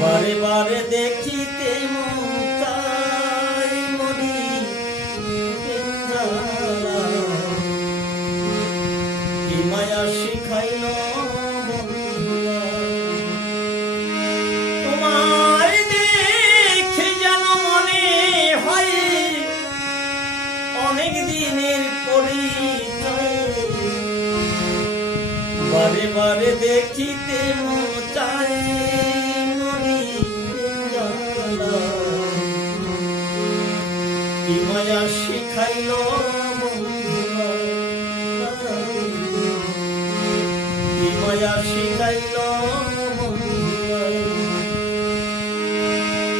বারে বারে দেখিতে মন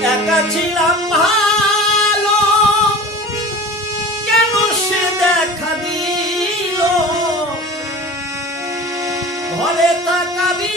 একা ছিলাম ভালো কেন সে দেখা দিল? ঘরে তাকাবি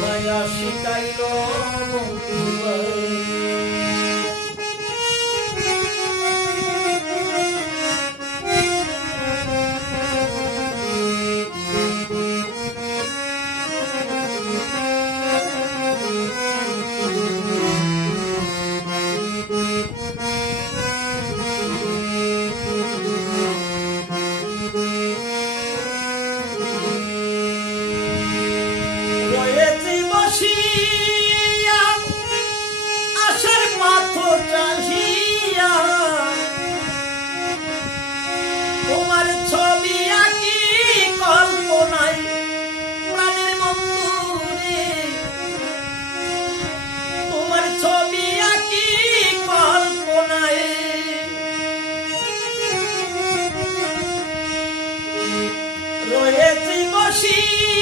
মায়া শিকাইল বন্ধু Yoshi.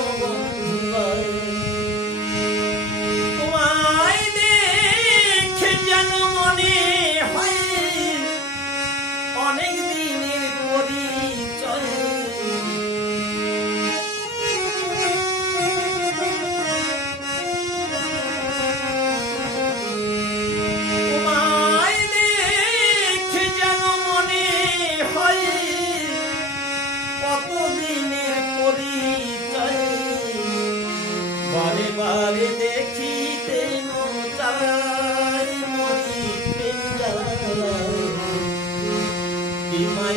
You. my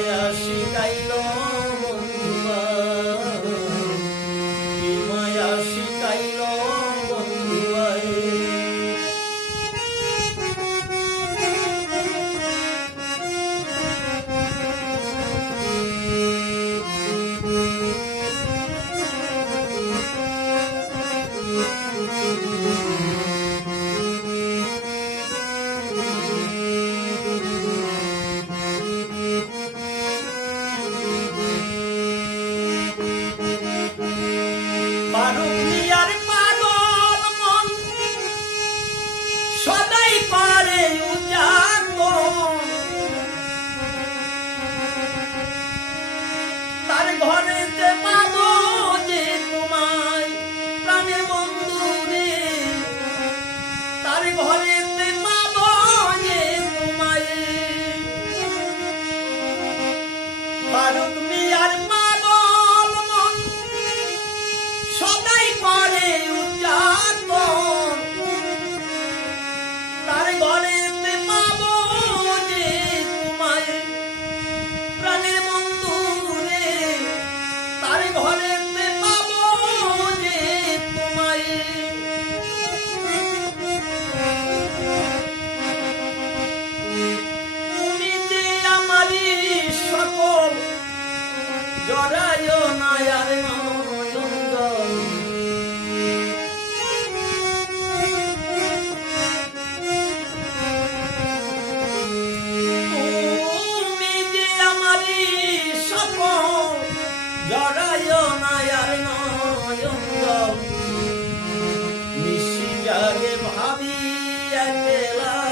জাগে ভাবি একলাই